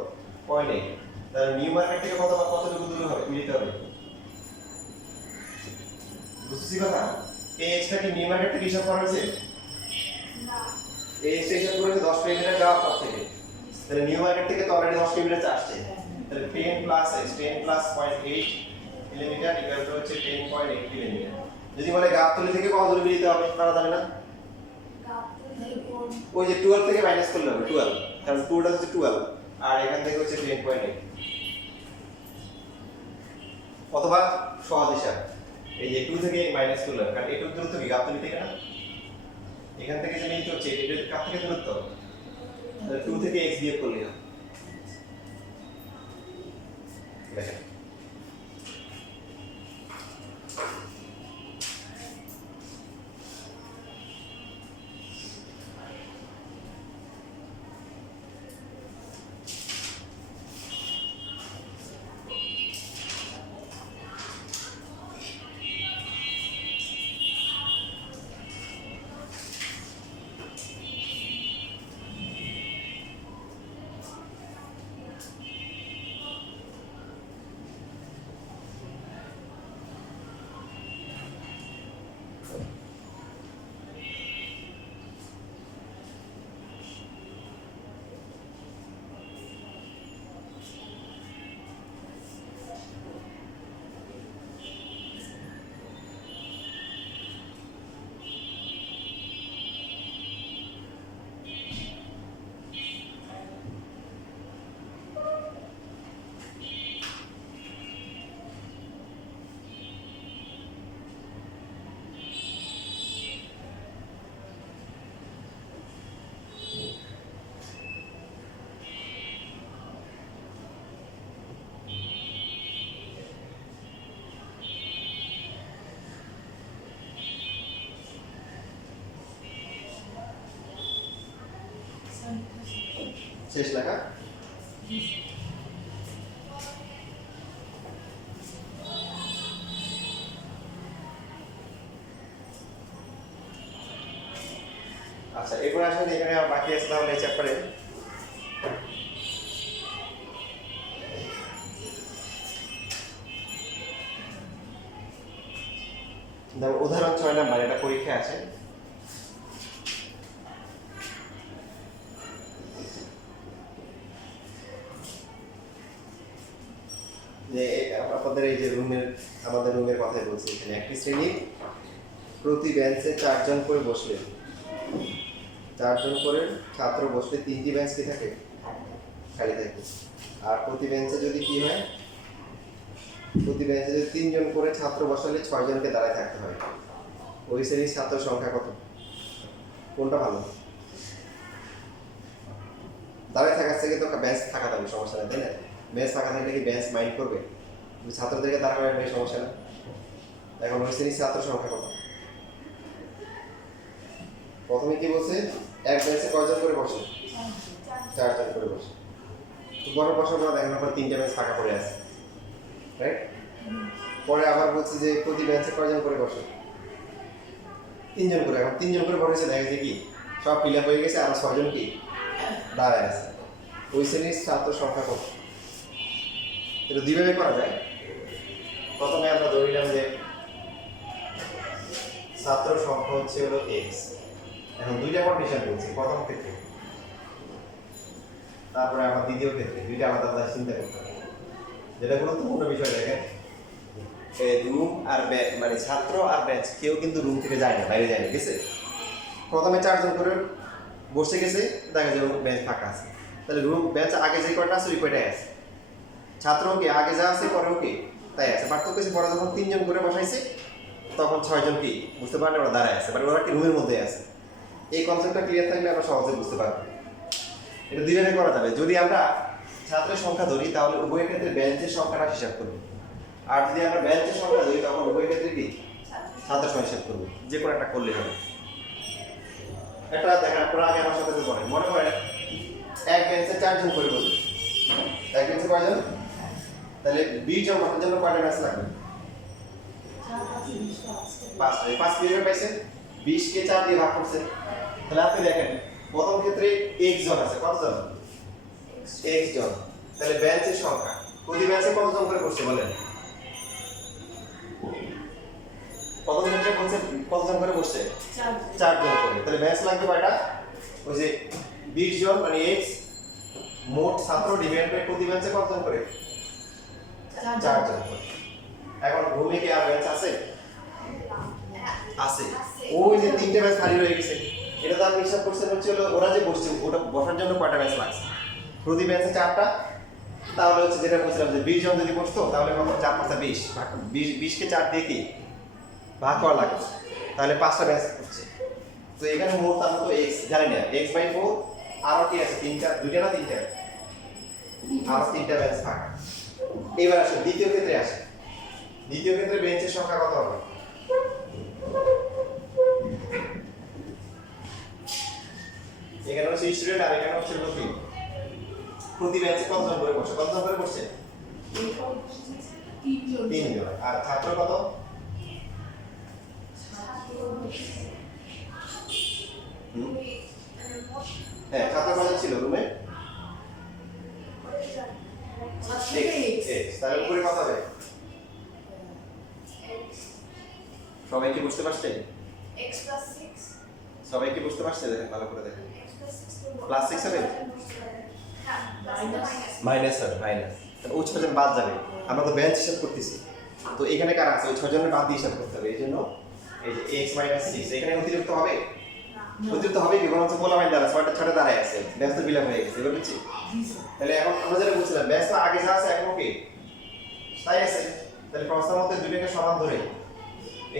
0.8। তাহলে নিউ মার্কেট থেকে কতটুকু দূরে হবে মিলিত হবে? বুঝছিস কথা? এই x টা কি নিউ মার্কেট থেকে হিসাব করা হয়েছে? না, এই x টা হিসাব করা হয়েছে 10 কিলোমিটার যাওয়ার পর থেকে। তাহলে নিউ মার্কেট থেকে তো অলরেডি 10 কিলোমিটার আসছে। তাহলে 10 plus x, 10 plus 0.8 kilometre equal to হচ্ছে 10.8 কিলোমিটার। যদি বলে গাবতলী থেকে কত দূরে মিলিত হবে, তারা জানে না? ওই যে 12 থেকে মাইনাস করলে হবে 12, কারণ 2টা হচ্ছে 12 আর এখান থেকে হচ্ছে 10.8। অথবা সহজ হিসাব, এই যে 2 থেকে মাইনাস করলে হবে, কারণ এটুকু দূরত্ব কি গাবতলী থেকে না? এখান থেকে যে মিলিত হচ্ছে এটা কার থেকে দূরত্ব? তাহলে 2 থেকে x বিয়োগ করলে হবে। দেখেন শেষ লেখা। এরপর আসেন এখানে আর বাকি আছে তাহলে এই চ্যাপ্টারে উদাহরণ 6 নাম্বার, এটা পরীক্ষা আছে। যে আপনাদের এই যে আমাদের রুমের কথাই বলছি, এখানে একটি শ্রেণীর প্রতি বেঞ্চে 4 জন করে বসলে, 4 জন করে ছাত্র বসলে 3টি বেঞ্চ কি থাকে, খালি থাকে। আর প্রতি বেঞ্চে যদি কি হয়, প্রতি বেঞ্চে যদি 3 জন করে ছাত্র বসালে 6 জনকে দাঁড়ায় থাকতে হয়। ওই শ্রেণীর ছাত্র সংখ্যা কত? কোনটা ভালো? দাঁড়ায় থাকার থেকে তো বেঞ্চ থাকা যাবে, সমস্যা নেই, তাই না? বেঞ্চ থাকা থাকলে কি বেঞ্চ মাইন্ড করবে? ছাত্রদেরকে দাঁড়ানো রাখবে, সমস্যা না। এখন ওই শ্রেণীর ছাত্র সংখ্যা কত? প্রথমে কি বলছে, এক বেঞ্চে কয়জন করে বসে? 4 জন করে বসে। তো বড় বসার পর দেখানোর পর 3টে বেঞ্চ ফাঁকা পড়ে আছে, রাইট? পরে আবার বলছি যে প্রতি বেঞ্চে কয়জন করে বসে? 3 জন করে। এখন 3 জন করে বসেছে, দেখা যায় কি সব ফিল আপ হয়ে গেছে, আর 6 জন কি দাঁড়ায় আছে। ওই শ্রেণীর ছাত্র সংখ্যা কত? এটা দুইভাবে করা যায়। প্রথমে আমরা ধরে নিলাম যে ছাত্র সংখ্যা হচ্ছে হলো x। এখন দুইটা কন্ডিশন বলছি, প্রথম ক্ষেত্রে, তারপরে আমার দ্বিতীয় ক্ষেত্রে, দুইটা আলাদা আলাদা চিন্তা করতে হবে। যেটা গুরুত্বপূর্ণ বিষয়, দেখেন রুম আর মানে ছাত্র আর বেঞ্চ কেউ কিন্তু রুম থেকে যায় না, বাইরে যায় না, গেছে। প্রথমে 4 জন করে বসে গেছে, দেখা যায় বেঞ্চ ফাঁকা আছে। তাহলে রুম বেঞ্চ আগে যে কয়টা আছে ওই কয়টাই আছে। ছাত্র কি আগে যা আছে পরেও কি তাই আছে। পার্থক্য হচ্ছে পরে যখন 3 জন করে বসাইছে তখন 6 জন কি বুঝতে পারলে ওরা দাঁড়ায় আছে, মানে ওরা কি রুমের মধ্যে আছে। এই কনসেপ্টটা ক্লিয়ার থাকলে আমরা সহজে বুঝতে পারবো। এটা দুইভাবে করা যাবে। যদি আমরা ছাত্রের সংখ্যা ধরি তাহলে উভয় ক্ষেত্রে বেঞ্চের সংখ্যাটা হিসাব করব, আর যদি আমরা বেঞ্চের সংখ্যা ধরি তখন উভয় ক্ষেত্রে কি ছাত্র সংখ্যা হিসাব করব। যে কোনো একটা করলে হবে। এটা দেখেন আপনারা আগে আমার সাথে বলেন, মনে করেন এক বেঞ্চে 4 জন করে বসে, এক বেঞ্চে কয়জন? তাহলে 20 জন বসার জন্য কয়টা বেঞ্চ লাগবে? 5টা। 5 পিরিয়ড পাইছে, 20 কে 4 দিয়ে ভাগ করছে। তাহলে আপনি দেখেন প্রথম ক্ষেত্রে x জন আছে, কতজন? x জন। তাহলে বেঞ্চের সংখ্যা প্রতি বেঞ্চে কতজন করে বসছে বলেন? প্রথম ক্ষেত্রে বলছে কতজন করে বসছে? 4 জন করে। তাহলে বেঞ্চ লাগবে কয়টা? ওই যে 20 জন মানে x, মোট ছাত্র ডিভাইড বাই প্রতি বেঞ্চে কতজন করে? 4 জন করে। এখন রুমে কি আর বেঞ্চ আছে? আছে। ওই যে 3টে বেঞ্চ খালি রয়ে গেছে, এটা তো আপনি হিসাব করছেন হচ্ছে হলো ওরা যে বসছে ওটা বসার জন্য কয়টা বেঞ্চ লাগছে? প্রতি বেঞ্চে 4টা। তাহলে হচ্ছে যেটা বলছিলাম যে 20 জন যদি বসতো তাহলে কত? 4 5 20, 20 কে 4 দিয়ে কি ভাগ করা লাগে, তাহলে 5টা বেঞ্চ হচ্ছে। তো এখানে মোট তার মতো x জানি না, x/4 আরো কি আছে? 3টা, 2টা না 3টা? আর 3টা বেঞ্চ ফাঁকা। এবার আসে দ্বিতীয় ক্ষেত্রে আসে। দ্বিতীয় ক্ষেত্রে বেঞ্চের সংখ্যা কত হবে? এখানে হচ্ছে স্টুডেন্ট আর এখানে হচ্ছে লোক। প্রতি বেঞ্চে কতজন করে বসে? কতজন করে বসছে? 3 জন। আর ছাত্র কত? হ্যাঁ, ছাত্র কত ছিল রুমে? তাহলে উপরে কত হবে? সবাই কি বুঝতে পারছে? x plus 6 সবাই কি বুঝতে পারছে? দেখেন ভালো করে দেখেন। x plus 6 প্লাস 6 হবে? হ্যাঁ মাইনাস হবে, মাইনাস। তাহলে ওই 6 জন বাদ যাবে। আমরা তো বেঞ্চ হিসাব করতেছি, তো এখানে কারা আছে? ওই 6 জনের বাদ দিয়ে হিসাব করতে হবে। এই জন্য এই যে x - 6 এখানে অতিরিক্ত হবে। অতিরিক্ত হবে কি? বরঞ্চ বলা হয় দাঁড়া 6টা দাঁড়ায় আছে, ব্যস্ত বিলাপ হয়ে গেছে। এবার বুঝছি? তাহলে এখন আমরা যেটা বলছিলাম ব্যস্ত আগে যা আছে এখন কি তাই আছে। তাহলে প্রশ্নের মধ্যে দুইটাকে সমান ধরে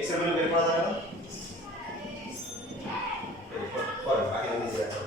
x এর ভ্যালু বের করা যাবে না? পরে আগে নিজে রাখো।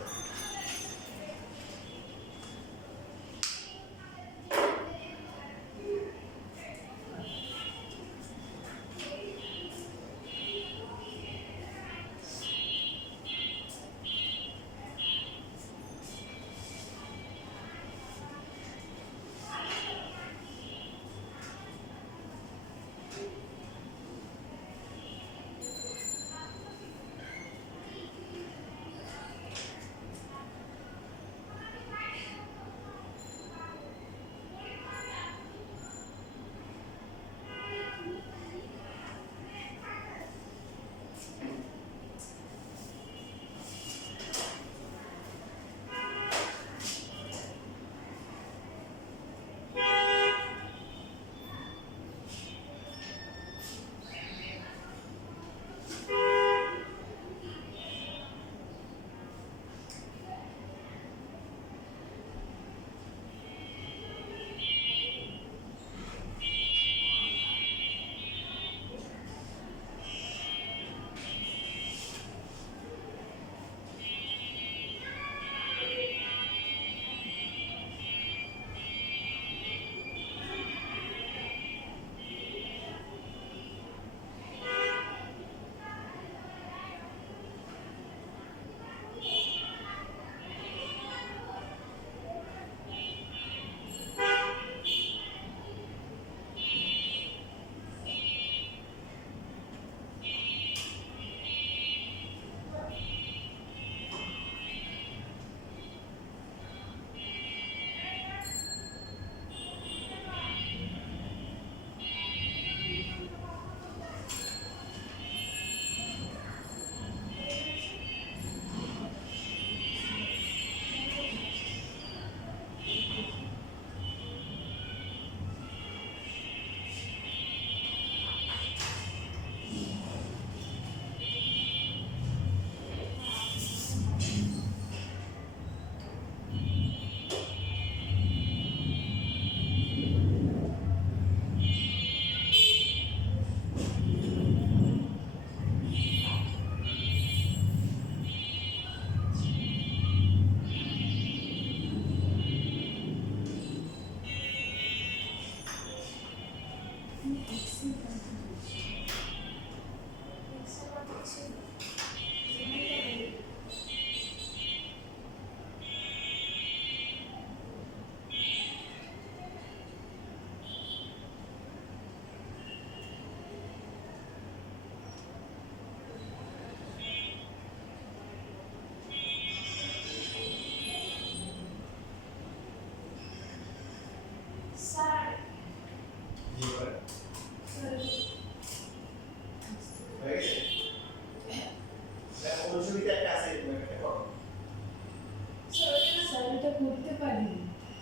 ওটা করতে পারিনি।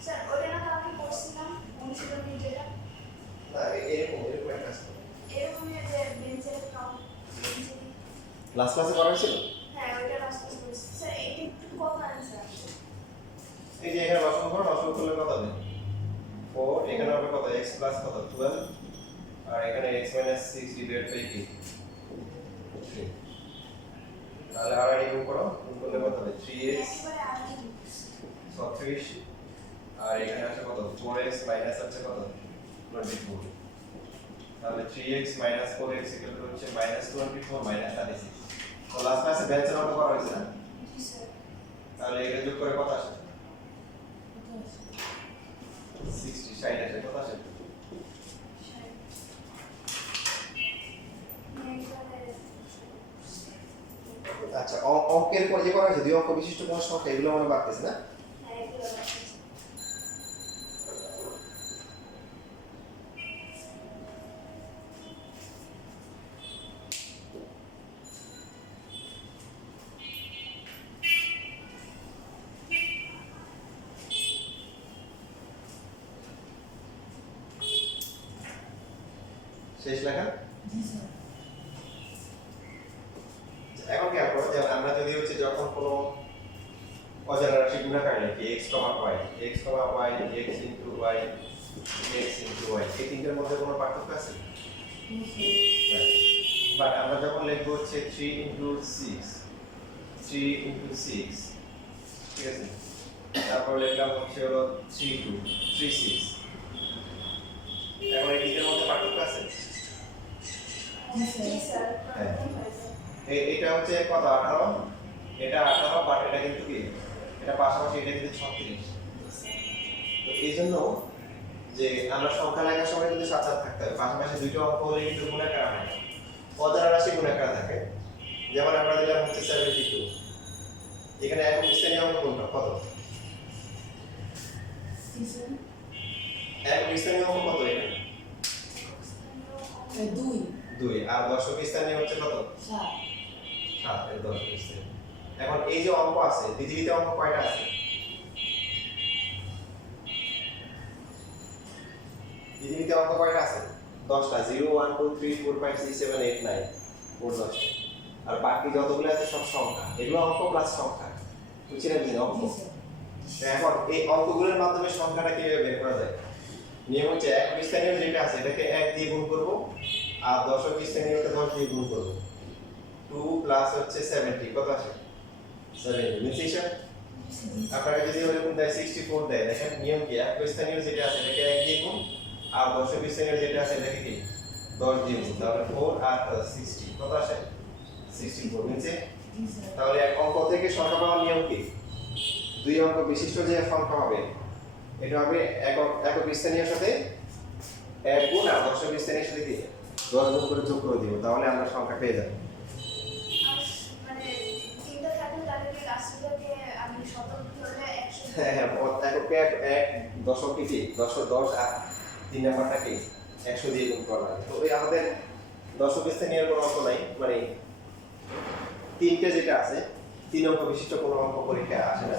স্যার ওটা না কালকে করছিলাম অনুশীলনী যেটা না এরকম একটা আছে এরকমই যে বেঞ্চের কাউন্ট বেঞ্চে লাস্ট ক্লাসে করা হয়েছিল হ্যাঁ ওইটা লাস্ট ক্লাস করছি স্যার এইটা একটু কত অ্যান্সার এই যে এখানে রসম করলে কত হবে 4 এখানে হবে কত x প্লাস কত 12 আর এখানে x মাইনাস 6 ডিভাইড বাই কি 3 তাহলে আর আইডি গুণ করো গুণ করলে কত হবে 3x একেবারে আগে 36 আর এখানে আছে কত 4x মাইনাস আছে কত 24 তাহলে 3x minus 4x equal to হচ্ছে মাইনাস 24 মাইনাস 36 তো লাস্ট ক্লাসে ব্যাচের মতো করা হয়েছে না জি স্যার তাহলে এটা যোগ করে কত আসে কত আছে? 60 60 আসে কত আসে আচ্ছা অঙ্কের পর যে করা হয়েছে দুই অঙ্ক বিশিষ্ট কোন সংখ্যা এগুলো মনে বাড়তেছে না শেষ লেখা জি স্যার। এখন কি করব যে আমরা যদি হচ্ছে যখন কোনো অজানা রাশি গুণাকার লিখি x, y x, y x into y x into y এই তিনটার মধ্যে কোনো পার্থক্য আছে নো স্যার। বাট আমরা যখন লিখব হচ্ছে 3 into 6 3 into 6 ঠিক আছে তারপর লিখলাম হচ্ছে হলো 3 2 3 6 এখন এই তিনটার মধ্যে পার্থক্য আছে জি স্যার। জি স্যার হ্যাঁ। এটা হচ্ছে কত 18 এটা 18 বাট এটা কিন্তু কি এটা পাশাপাশি এটা কিন্তু 36 তো এই জন্য যে আমরা সংখ্যা লেখার সময় কিন্তু সাবধান থাকতে হবে পাশাপাশি দুটো অঙ্ক হলে কিন্তু গুণাকার হয় না অজানা রাশি গুণাকার থাকে যেমন আমরা দিলাম হচ্ছে 72 এখানে একক স্থানীয় অঙ্ক কোনটা কত জি স্যার। একক স্থানীয় অঙ্ক কত এখানে দুই 2 আর দশক স্থানীয় হচ্ছে কত 7 7 এর দশক স্থানীয় এখন এই যে অঙ্ক আছে পৃথিবীতে অঙ্ক কয়টা আছে পৃথিবীতে অঙ্ক কয়টা আছে 10টা 0 1 2 3 4 5 6 7 8 9 মোট 10টা আর বাকি যতগুলো আছে সব সংখ্যা এগুলো অঙ্ক প্লাস সংখ্যা বুঝছেন আপনি অঙ্ক জি স্যার। তো এখন এই অঙ্কগুলোর মাধ্যমে সংখ্যাটা কিভাবে বের করা যায় নিয়ম হচ্ছে একক স্থানীয় যেটা আছে এটাকে 1 দিয়ে গুণ করব আর দশক স্থানীয়কে 10 দিয়ে গুণ করব 2 প্লাস হচ্ছে 70 কত আসে 70 মিনস হিসাব আপনারা যদি ওরকম দেয় 64 দেয় দেখেন নিয়ম কি একক স্থানীয় যেটা আছে এটাকে 1 দিয়ে গুণ আর দশক স্থানীয় যেটা আছে এটাকে কি 10 দিয়ে গুণ তাহলে 4 আর 60 কত আসে 64 মিনস জি স্যার। তাহলে এক অঙ্ক থেকে সংখ্যা পাওয়ার নিয়ম কি দুই অঙ্ক বিশিষ্ট যে সংখ্যা হবে এটা হবে একক স্থানীয়ের সাথে 1 গুণ আর দশক স্থানীয়ের সাথে কি 10 গুণ করে যোগ করে দিব তাহলে আমরা সংখ্যা পেয়ে যাব মানে তিনটা থাকলে তাদেরকে রাশিটাকে আমি শতক ধরলে 100 হ্যাঁ হ্যাঁ এককে এক দশকে কি 10 আর 3 নাম্বারটা কি 100 দিয়ে গুণ করা লাগে তো ওই আমাদের দশক স্থানীয়ের কোনো অঙ্ক নাই মানে তিনটে যেটা আছে তিন অঙ্ক বিশিষ্ট কোনো অঙ্ক পরীক্ষায় আসে না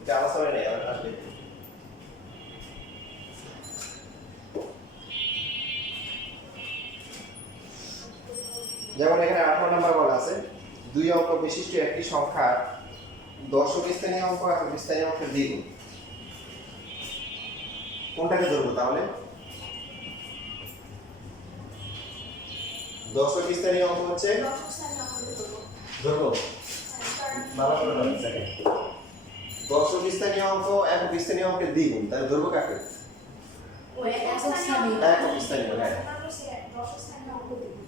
এটা আলোচনা নেই আমার আসবে যেমন এখানে 18 নাম্বার বলা আছে দুই অঙ্ক বিশিষ্ট একটি সংখ্যার দশক স্থানীয় অঙ্ক একক স্থানীয় অঙ্কের দ্বিগুণ কোনটাকে ধরবো তাহলে দশক স্থানীয় অঙ্ক হচ্ছে 10 স্থানে আমাদের দেবো ধরবো কারণ ভালো করে ধরুন দেখেন দশক স্থানীয় অঙ্ক একক স্থানীয় অঙ্কের দ্বিগুণ তাহলে ধরবো কাকে ওই একক একক স্থানে স্থানে। একক স্থানীয় হ্যাঁ আমরা বলছি 10 স্থানে অঙ্ক দেবো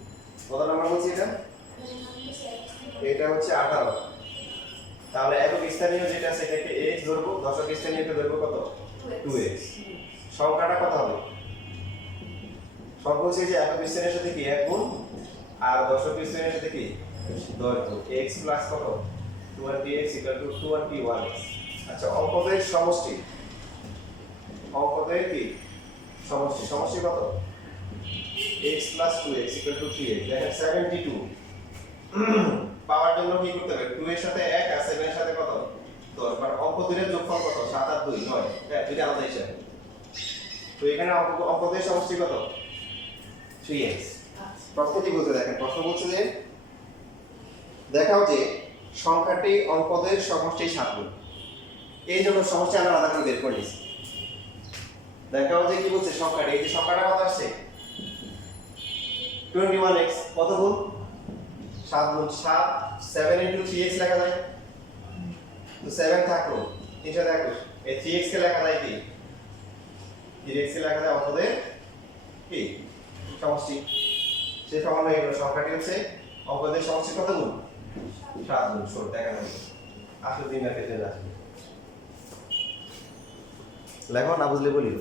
কত নাম্বার বলছি এটা মানে আমি বলছি একক স্থানে এটা হচ্ছে 18 তাহলে একক স্থানীয় যেটা সেটাকে x ধরবো দশক স্থানীয়কে ধরবো কত 2x সংখ্যাটা কত হবে সংখ্যা হচ্ছে যে একক স্থানীয়ের সাথে কি 1 গুণ আর দশক স্থানীয়ের সাথে কি 10 গুণ x প্লাস কত 20x 21x আচ্ছা অঙ্কদের সমষ্টি অঙ্কদের কি সমষ্টি সমষ্টি কত x 2x 3x দেখেন 72 পাওয়ার জন্য কি করতে হবে 2 এর সাথে 1 আর 7 এর সাথে কত 10 মানে অঙ্ক দুইয়ের যোগফল কত 7 আর 2 9 হ্যাঁ দুইটা আলাদা হিসাব তো এখানে অঙ্ক দুইয়ের সমষ্টি কত 3x প্রশ্ন কি বলতে দেখেন প্রশ্ন বলছে যে দেখাও যে সংখ্যাটি অঙ্ক দুইয়ের সমষ্টি 7 গুণ এই জন্য সমষ্টি আমরা আলাদা করে বের করে নিয়েছি দেখাও যে কি বলছে সংখ্যাটি এই যে সংখ্যাটা কত আসছে 21x কত গুণ 7 গুণ 7 7 into 3x লেখা যায় তো 7 থাকলো 321 এই 3x কে লেখা যায় কি 3x কে লেখা যায় অঙ্কদের কি সমষ্টি সে সমান হয়ে গেল সংখ্যাটি হচ্ছে অঙ্কদের সমষ্টি কত গুণ 7 গুণ সর দেখা যাবে আসলে দিন আর কেটে আসবে লেখো না বুঝলে বলিও